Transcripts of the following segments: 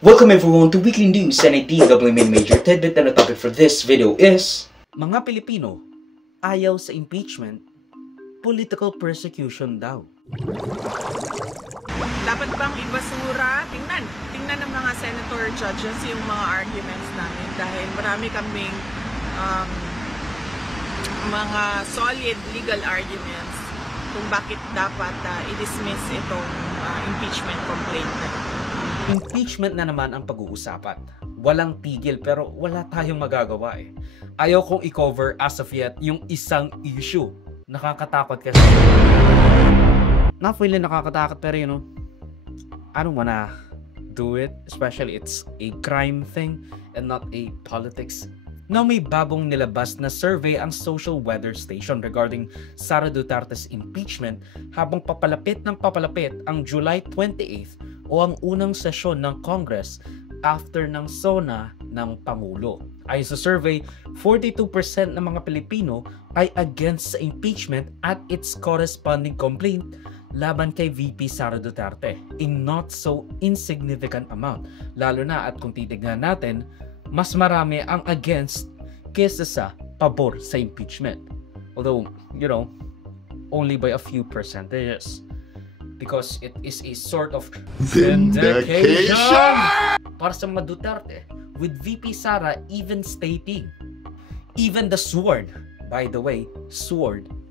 Welcome everyone to Weekly News and a DW Main Major Tidbit, and the topic for this video is Mga Pilipino, ayaw sa impeachment, political persecution daw. Dapat bang ibasura? Tingnan ng mga senator judges yung mga arguments namin dahil marami kaming mga solid legal arguments kung bakit dapat i-dismiss itong impeachment complaint. Impeachment na naman ang pag-uusapan. Walang tigil pero wala tayong magagawa eh. Ayaw kong i-cover as of yet yung isang issue. Nakakatakot kasi. Not really nakakatakot pero I don't wanna do it. Especially it's a crime thing and not a politics. Now may bagong nilabas na survey ang Social Weather Station regarding Sara Duterte's impeachment habang papalapit ang July 28th o ang unang sesyon ng Congress after ng SONA ng Pangulo. Ayon sa survey, 42% ng mga Pilipino ay against sa impeachment at its corresponding complaint laban kay VP Sara Duterte. A not so insignificant amount. Lalo na at kung titignan natin, mas marami ang against kaysa sa pabor sa impeachment. Although, only by a few percentages. Because it is a sort of vindication para sa mga Duterte, with VP Sara even stating, even the sword, by the way,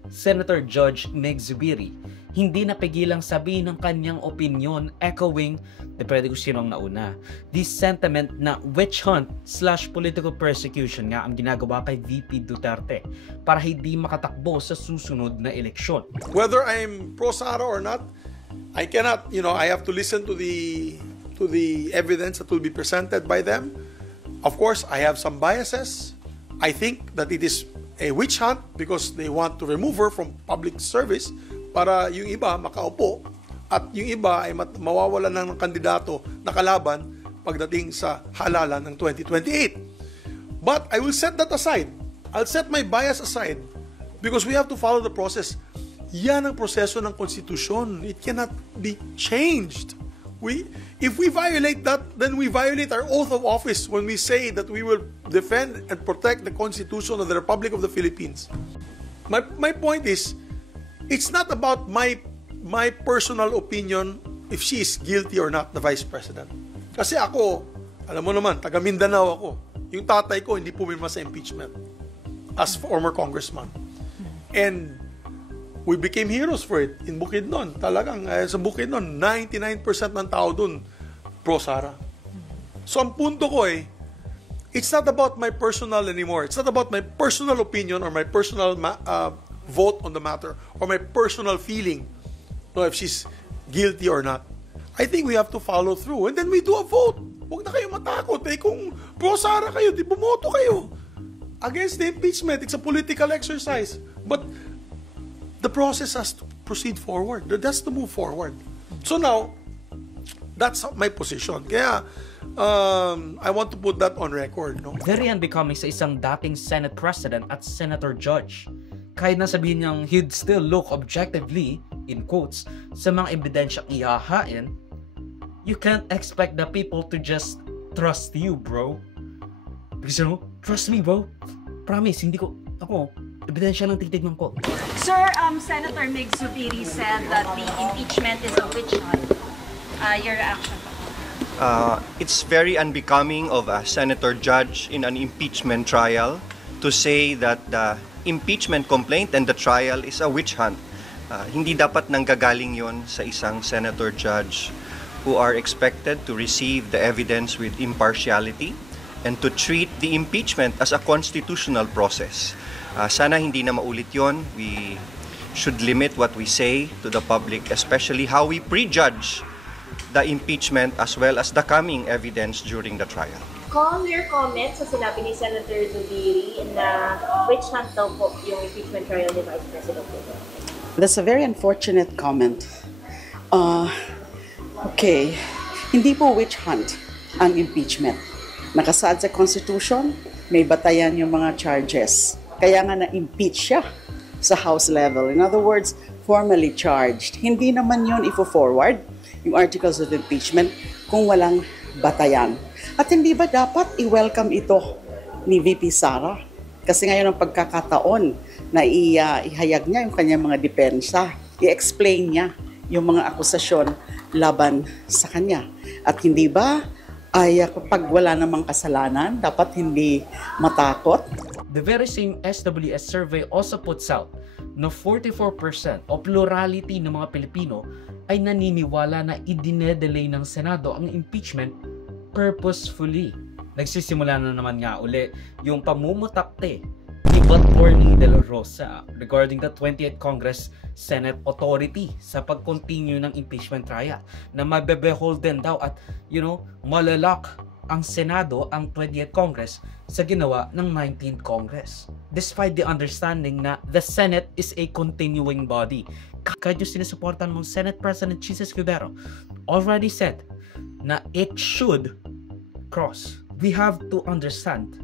Senator Judge Meg Zubiri, hindi napigilang sabihin ng kanyang opinion, echoing, depende kung sinong nauna, this sentiment na witch hunt / political persecution nga ang ginagawa kay VP Duterte para hindi makatakbo sa susunod na eleksyon. Whether I'm pro Sara or not, I cannot, I have to listen to the evidence that will be presented by them. Of course, I have some biases. I think that it is a witch hunt because they want to remove her from public service para yung iba makaupo at yung iba ay mawawalan ng kandidato na kalaban pagdating sa halalan ng 2028. But I will set that aside. I'll set my bias aside because we have to follow the process. Yan ang proseso ng konstitusyon. It cannot be changed. If we violate that, then we violate our oath of office when we say that we will defend and protect the Constitution of the Republic of the Philippines. My point is, it's not about my personal opinion if she is guilty or not, the Vice President. Kasi ako, alam mo naman, taga Mindanao ako. Yung tatay ko hindi pumirma sa impeachment as former congressman. And we became heroes for it in Bukidnon. Talagang sa Bukidnon, 99% ng tao dun pro-Sara. So ang punto ko it's not about my personal anymore. It's not about my personal opinion or my personal vote on the matter or my personal feeling if she's guilty or not. I think we have to follow through and then we do a vote. Huwag na kayo matakot. Kung pro-Sara kayo, di bumoto kayo. Against the impeachment, it's a political exercise. But the process has to proceed forward. That's to move forward. So now, that's my position. Kaya, I want to put that on record. No? Very unbecoming sa isang dating Senate President at Senator Judge. Kahit na sabihin niyang he'd still look objectively, in quotes, sa mga ebidensyang ihahain, you can't expect the people to just trust you, bro. Because trust me, bro. Promise, ako, ebidensya lang titignan ko. Sir, Senator Meg Zubiri said that the impeachment is a witch hunt. Your reaction? It's very unbecoming of a senator judge in an impeachment trial to say that the impeachment complaint and the trial is a witch hunt. Hindi dapat nanggagaling yon sa isang senator judge who are expected to receive the evidence with impartiality and to treat the impeachment as a constitutional process. Sana hindi na maulit yon. We should limit what we say to the public, especially how we prejudge the impeachment as well as the coming evidence during the trial. Call your comments sa sinabi ni Senator Zubiri na witch hunt daw po yung impeachment trial ni Vice President Duterte. That's a very unfortunate comment. Okay, hindi po witch hunt ang impeachment. Nakasaad sa Constitution, may batayan yung mga charges. Kaya nga na-impeach siya sa House level. In other words, formally charged. Hindi naman yun ifo-forward yung articles of impeachment kung walang batayan. At hindi ba dapat i-welcome ito ni VP Sara? Kasi ngayon ang pagkakataon na ihayag niya yung kanyang mga depensa, i-explain niya yung mga akusasyon laban sa kanya. At hindi ba ay kapag wala namang kasalanan, dapat hindi matakot? The very same SWS survey also puts out na 44% o plurality ng mga Pilipino ay naniniwala na idinedelay ng Senado ang impeachment purposefully. Nagsisimula na naman nga uli yung pamumutakte ni Attorney De La Rosa regarding the 20th Congress Senate authority sa pag-continue ng impeachment trial na mabebeholden daw at malalak ang Senado, ang 20th Congress sa ginawa ng 19th Congress. Despite the understanding na the Senate is a continuing body. Kahit yung sinusuportan mong Senate President Jesus Escudero already said na it should cross. We have to understand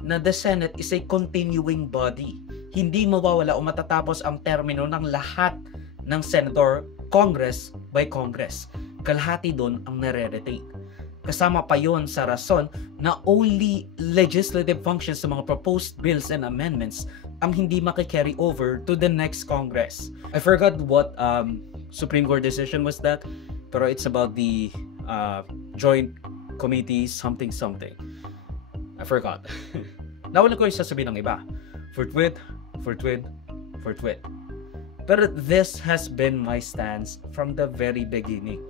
na the Senate is a continuing body. Hindi mawawala o matatapos ang termino ng lahat ng Senator Congress by Congress. Kalahati doon ang nare-retain. Kasama pa yon sa rason na only legislative functions sa mga proposed bills and amendments ang hindi maki-carry over to the next Congress. I forgot what Supreme Court decision was that, pero it's about the Joint Committee something. I forgot. Nawala ko yung sasabihin ng iba. Forthwith. Pero this has been my stance from the very beginning.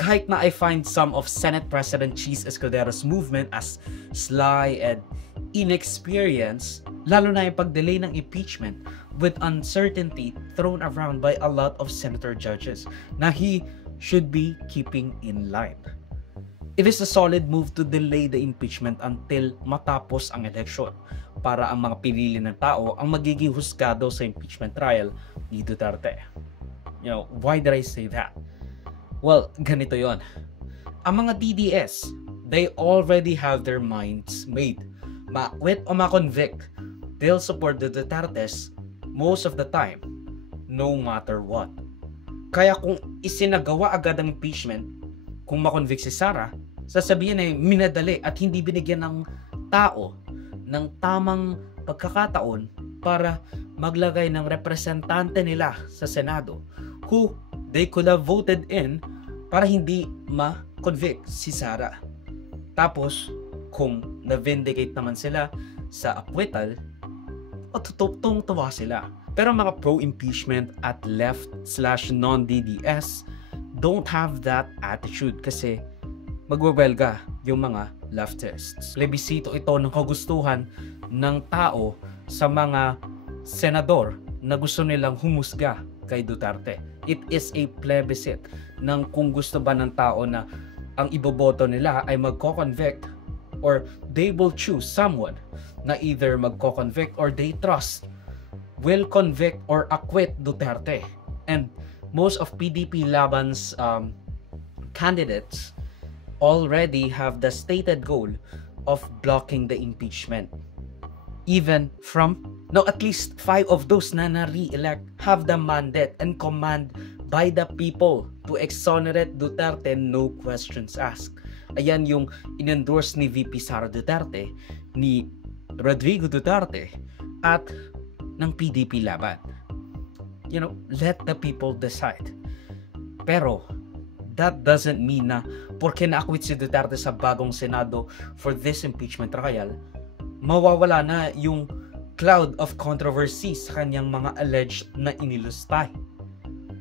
Kahit na I find some of Senate President Cheese Escudero's movement as sly and inexperienced, lalo na yung pag-delay ng impeachment with uncertainty thrown around by a lot of senator judges na he should be keeping in line. It is a solid move to delay the impeachment until matapos ang election para ang mga pinili ng tao ang magiging husgado sa impeachment trial ni Duterte. Why did I say that? Well, ganito yon. Ang mga DDS, they already have their minds made. Ma-acquit o ma-convict, they'll support the Dutertes most of the time, no matter what. Kaya kung isinagawa agad ang impeachment, kung ma-convict si Sara, sasabihin ay minadali at hindi binigyan ng tao ng tamang pagkakataon para maglagay ng representante nila sa Senado who they could have voted in para hindi ma-convict si Sara. Tapos, kung na-vindicate naman sila sa acquittal, tutong-tuwa sila. Pero mga pro-impeachment at left/non-DDS don't have that attitude kasi magwawelga yung mga leftists. Plebisito ito ng kagustuhan ng tao sa mga senador na gusto nilang humusga kay Duterte. It is a plebiscite ng kung gusto ba ng tao na ang iboboto nila ay magko-convict or they will choose someone na either magko-convict or they trust will convict or acquit Duterte. And most of PDP Laban's candidates already have the stated goal of blocking the impeachment. Even from, at least 5 of those na na-re-elect have the mandate and command by the people to exonerate Duterte, no questions asked. Ayan yung in-endorse ni VP Sara Duterte, ni Rodrigo Duterte, at ng PDP Laban. Let the people decide. Pero, that doesn't mean na porke na-acquit si Duterte sa bagong Senado for this impeachment trial, mawawala na yung cloud of controversy sa kanyang mga alleged na inilustay.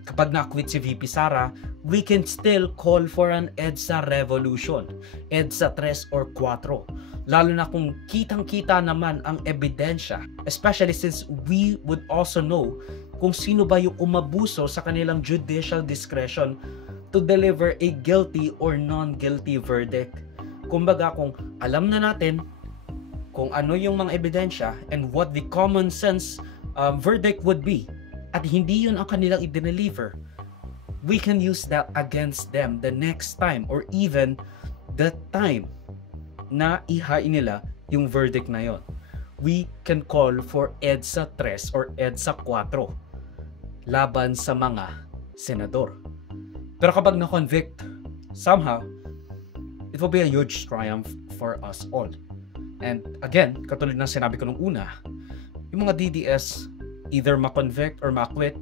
Kapag na-acquit si VP Sara, we can still call for an EDSA revolution, EDSA 3 or 4. Lalo na kung kitang-kita naman ang ebidensya, especially since we would also know kung sino ba yung umabuso sa kanilang judicial discretion to deliver a guilty or non-guilty verdict. Kumbaga, kung alam na natin kung ano yung mga ebidensya and what the common sense verdict would be, at hindi yun ang kanilang i-deliver, we can use that against them the next time or even the time na ihain nila yung verdict na yon. We can call for EDSA 3 or EDSA 4 laban sa mga senador. Pero kapag na-convict, somehow, it will be a huge triumph for us all. And again, katulad ng sinabi ko nung una, yung mga DDS, either ma-convict or ma-acquit,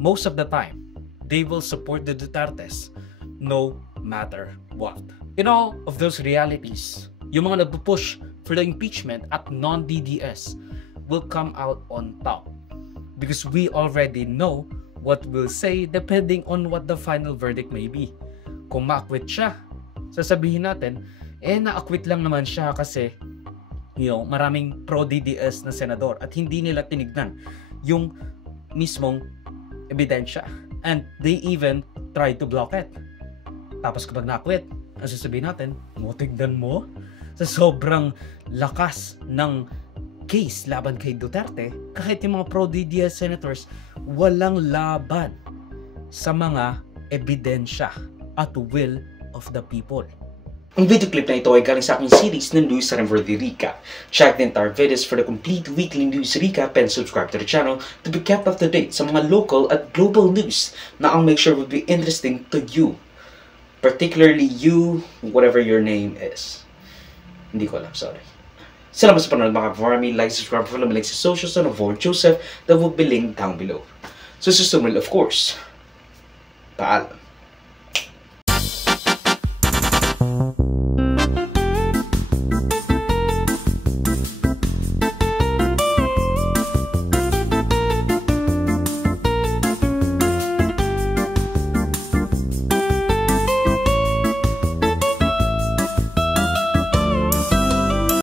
most of the time, they will support the Dutertes no matter what. In all of those realities, yung mga nagpupush for the impeachment at non-DDS will come out on top. Because we already know what we'll say depending on what the final verdict may be. Kung ma-acquit siya, sasabihin natin, na-acquit lang naman siya kasi maraming pro-DDS na senador at hindi nila tinignan yung mismong ebidensya. And they even tried to block it. Tapos kapag na-acquit, ang sasabihin natin, tignan mo, sa sobrang lakas ng case laban kay Duterte, kahit yung mga pro-DDS senators, walang laban sa mga ebidensya at will of the people. Ang video clip na ito ay galing sa aking series ng News sa River de Rica. Check the entire videos for the complete weekly news recap and subscribe to the channel to be kept up to date sa mga local at global news na I'll make sure will be interesting to you. Particularly you, whatever your name is. Hindi ko alam, sorry. Salamat sa panonood mga ka-farmy. Like, subscribe, follow me like sa socials and avoid Joseph that will be linked down below. So, susunod of course. Paalam.